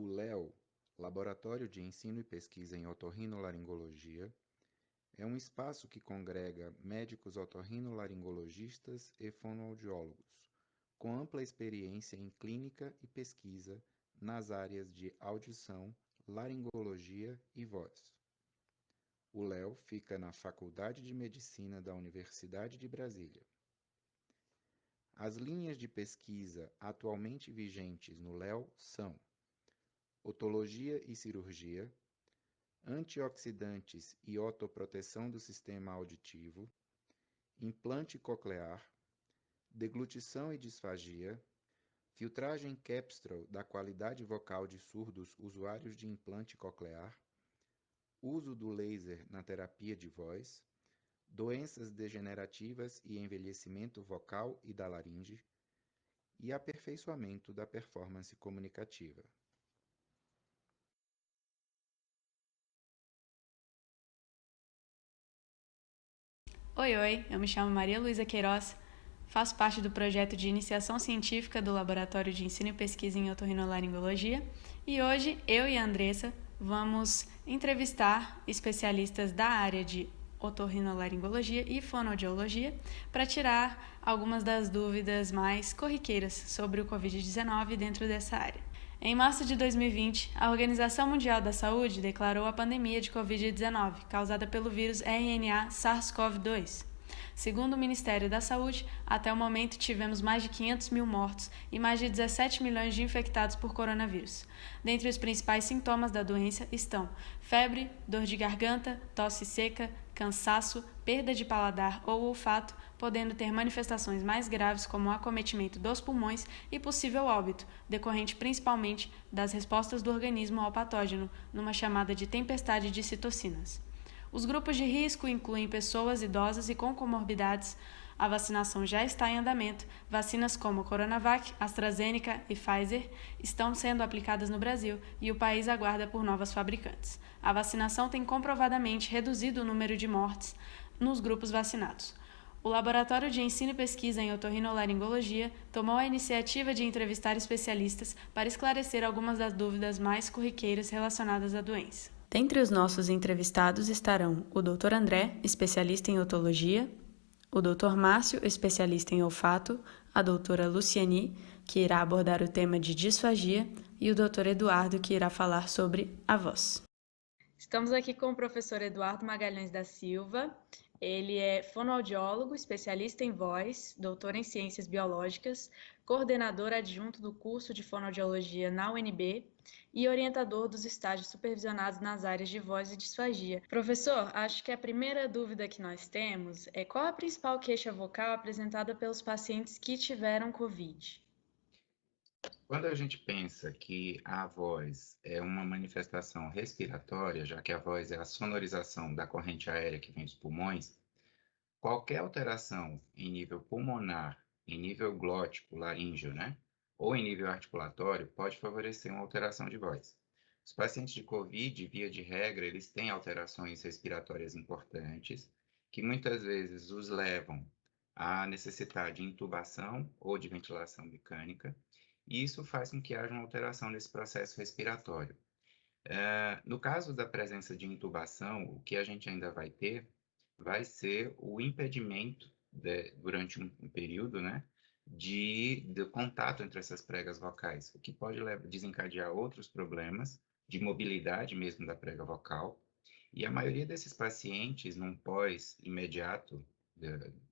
O LEO, Laboratório de Ensino e Pesquisa em Otorrinolaringologia, é um espaço que congrega médicos otorrinolaringologistas e fonoaudiólogos, com ampla experiência em clínica e pesquisa nas áreas de audição, laringologia e voz. O LEO fica na Faculdade de Medicina da Universidade de Brasília. As linhas de pesquisa atualmente vigentes no LEO são otologia e cirurgia, antioxidantes e otoproteção do sistema auditivo, implante coclear, deglutição e disfagia, filtragem Capstral da qualidade vocal de surdos usuários de implante coclear, uso do laser na terapia de voz, doenças degenerativas e envelhecimento vocal e da laringe, e aperfeiçoamento da performance comunicativa. Oi, eu me chamo Maria Luísa Queiroz, faço parte do projeto de iniciação científica do Laboratório de Ensino e Pesquisa em Otorrinolaringologia e hoje eu e a Andressa vamos entrevistar especialistas da área de otorrinolaringologia e fonoaudiologia para tirar algumas das dúvidas mais corriqueiras sobre o Covid-19 dentro dessa área. Em março de 2020, a Organização Mundial da Saúde declarou a pandemia de Covid-19, causada pelo vírus RNA SARS-CoV-2. Segundo o Ministério da Saúde, até o momento tivemos mais de 500 mil mortos e mais de 17 milhões de infectados por coronavírus. Dentre os principais sintomas da doença estão febre, dor de garganta, tosse seca, cansaço, perda de paladar ou olfato, podendo ter manifestações mais graves como o acometimento dos pulmões e possível óbito, decorrente principalmente das respostas do organismo ao patógeno, numa chamada de tempestade de citocinas. Os grupos de risco incluem pessoas idosas e com comorbidades. A vacinação já está em andamento. Vacinas como Coronavac, AstraZeneca e Pfizer estão sendo aplicadas no Brasil e o país aguarda por novas fabricantes. A vacinação tem comprovadamente reduzido o número de mortes nos grupos vacinados. O Laboratório de Ensino e Pesquisa em Otorrinolaringologia tomou a iniciativa de entrevistar especialistas para esclarecer algumas das dúvidas mais corriqueiras relacionadas à doença. Dentre os nossos entrevistados estarão o Dr. André, especialista em otologia, o Dr. Márcio, especialista em olfato, a doutora Luciani, que irá abordar o tema de disfagia, e o Dr. Eduardo, que irá falar sobre a voz. Estamos aqui com o professor Eduardo Magalhães da Silva. Ele é fonoaudiólogo, especialista em voz, doutor em ciências biológicas, coordenador adjunto do curso de fonoaudiologia na UNB e orientador dos estágios supervisionados nas áreas de voz e disfagia. Professor, acho que a primeira dúvida que nós temos é qual a principal queixa vocal apresentada pelos pacientes que tiveram COVID? Quando a gente pensa que a voz é uma manifestação respiratória, já que a voz é a sonorização da corrente aérea que vem dos pulmões, qualquer alteração em nível pulmonar, em nível glótico, laríngeo, né? Ou em nível articulatório, pode favorecer uma alteração de voz. Os pacientes de COVID, via de regra, eles têm alterações respiratórias importantes, que muitas vezes os levam à necessidade de intubação ou de ventilação mecânica, e isso faz com que haja uma alteração nesse processo respiratório. No caso da presença de intubação, o que a gente ainda vai ter vai ser o impedimento, durante um período, né, de contato entre essas pregas vocais, o que pode desencadear outros problemas de mobilidade mesmo da prega vocal. E a maioria desses pacientes, num pós-imediato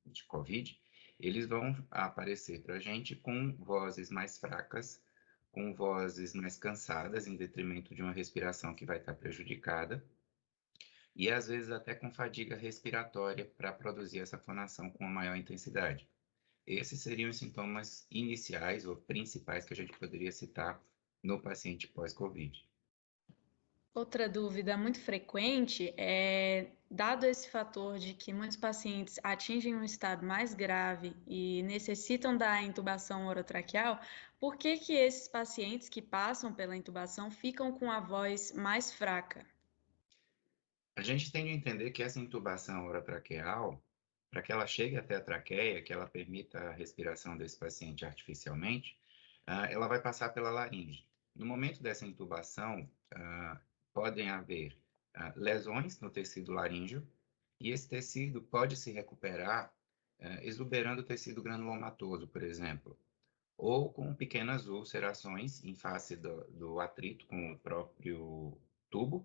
de COVID, eles vão aparecer para a gente com vozes mais fracas, com vozes mais cansadas, em detrimento de uma respiração que vai estar prejudicada, e às vezes até com fadiga respiratória para produzir essa fonação com uma maior intensidade. Esses seriam os sintomas iniciais ou principais que a gente poderia citar no paciente pós-COVID. Outra dúvida muito frequente é, dado esse fator de que muitos pacientes atingem um estado mais grave e necessitam da intubação orotraqueal, por que que esses pacientes que passam pela intubação ficam com a voz mais fraca? A gente tem de entender que essa intubação orotraqueal, para que ela chegue até a traqueia, que ela permita a respiração desse paciente artificialmente, ela vai passar pela laringe. No momento dessa intubação, podem haver lesões no tecido laríngeo, e esse tecido pode se recuperar exuberando o tecido granulomatoso, por exemplo, ou com pequenas ulcerações em face do atrito com o próprio tubo,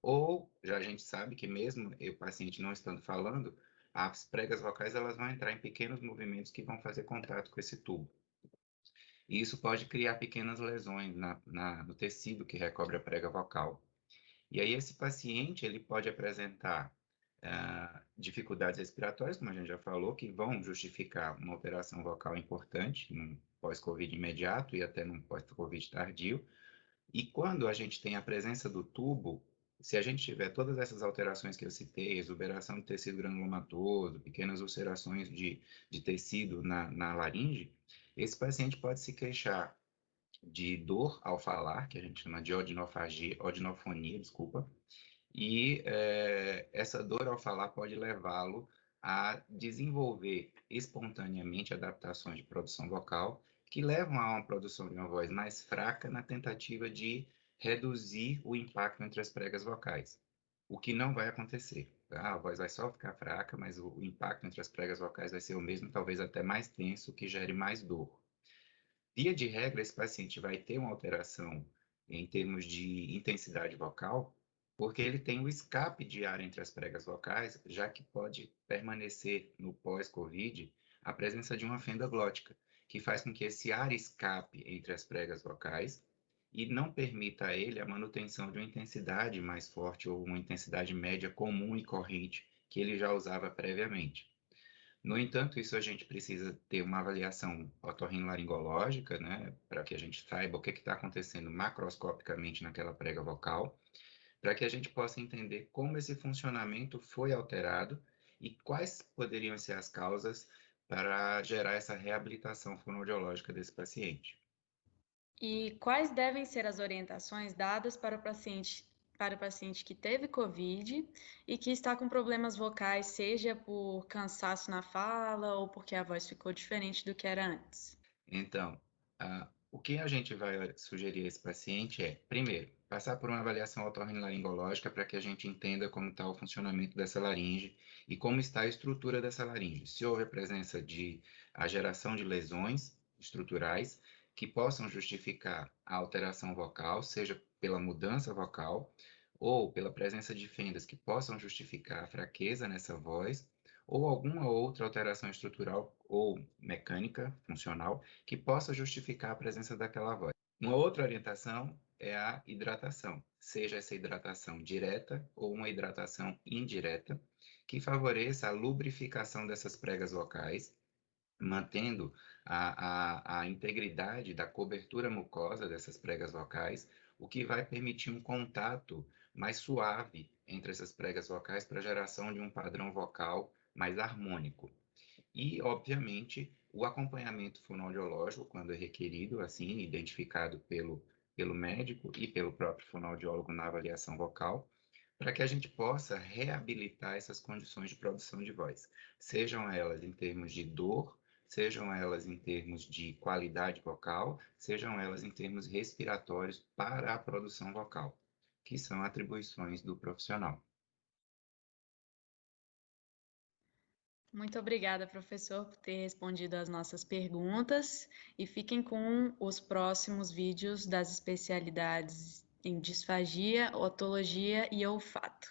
ou já a gente sabe que mesmo o paciente não estando falando, as pregas vocais elas vão entrar em pequenos movimentos que vão fazer contato com esse tubo. E isso pode criar pequenas lesões no tecido que recobre a prega vocal. E aí esse paciente ele pode apresentar dificuldades respiratórias, como a gente já falou, que vão justificar uma alteração vocal importante num pós-Covid imediato e até num pós-Covid tardio. E quando a gente tem a presença do tubo, se a gente tiver todas essas alterações que eu citei, exuberação de tecido granulomatoso, pequenas ulcerações de tecido na laringe, esse paciente pode se queixar de dor ao falar, que a gente chama de odinofonia, desculpa, e essa dor ao falar pode levá-lo a desenvolver espontaneamente adaptações de produção vocal que levam a uma produção de uma voz mais fraca na tentativa de reduzir o impacto entre as pregas vocais, o que não vai acontecer. Tá? A voz vai só ficar fraca, mas o impacto entre as pregas vocais vai ser o mesmo, talvez até mais tenso, que gere mais dor. Via de regra, esse paciente vai ter uma alteração em termos de intensidade vocal, porque ele tem o escape de ar entre as pregas vocais, já que pode permanecer no pós-Covid a presença de uma fenda glótica, que faz com que esse ar escape entre as pregas vocais e não permita a ele a manutenção de uma intensidade mais forte ou uma intensidade média comum e corrente que ele já usava previamente. No entanto, isso a gente precisa ter uma avaliação otorrinolaringológica, né, para que a gente saiba o que está acontecendo macroscopicamente naquela prega vocal, para que a gente possa entender como esse funcionamento foi alterado e quais poderiam ser as causas para gerar essa reabilitação fonoaudiológica desse paciente. E quais devem ser as orientações dadas para o paciente que teve Covid e que está com problemas vocais, seja por cansaço na fala ou porque a voz ficou diferente do que era antes? Então, o que a gente vai sugerir a esse paciente é, primeiro, passar por uma avaliação otorrinolaringológica para que a gente entenda como está o funcionamento dessa laringe e como está a estrutura dessa laringe. Se houve a presença de a geração de lesões estruturais que possam justificar a alteração vocal, seja pela mudança vocal ou pela presença de fendas que possam justificar a fraqueza nessa voz, ou alguma outra alteração estrutural ou mecânica, funcional, que possa justificar a presença daquela voz. Uma outra orientação é a hidratação, seja essa hidratação direta ou uma hidratação indireta, que favoreça a lubrificação dessas pregas vocais, mantendo a integridade da cobertura mucosa dessas pregas vocais, o que vai permitir um contato mais suave entre essas pregas vocais para a geração de um padrão vocal mais harmônico. E, obviamente, o acompanhamento fonoaudiológico, quando é requerido, assim, identificado pelo médico e pelo próprio fonoaudiólogo na avaliação vocal, para que a gente possa reabilitar essas condições de produção de voz, sejam elas em termos de dor, sejam elas em termos de qualidade vocal, sejam elas em termos respiratórios para a produção vocal, que são atribuições do profissional. Muito obrigada, professor, por ter respondido às nossas perguntas e fiquem com os próximos vídeos das especialidades em disfagia, otologia e olfato.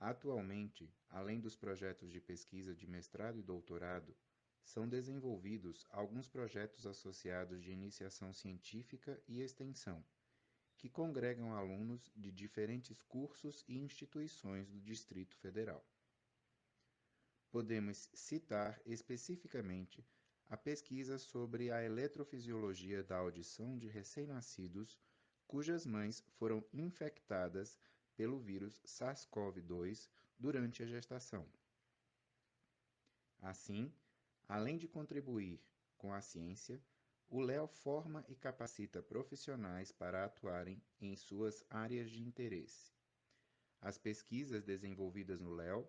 Atualmente, além dos projetos de pesquisa de mestrado e doutorado, são desenvolvidos alguns projetos associados de iniciação científica e extensão, que congregam alunos de diferentes cursos e instituições do Distrito Federal. Podemos citar especificamente a pesquisa sobre a eletrofisiologia da audição de recém-nascidos cujas mães foram infectadas pelo vírus SARS-CoV-2 durante a gestação. Assim, além de contribuir com a ciência, o LEO forma e capacita profissionais para atuarem em suas áreas de interesse. As pesquisas desenvolvidas no LEO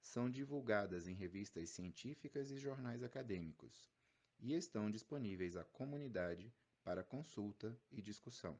são divulgadas em revistas científicas e jornais acadêmicos e estão disponíveis à comunidade para consulta e discussão.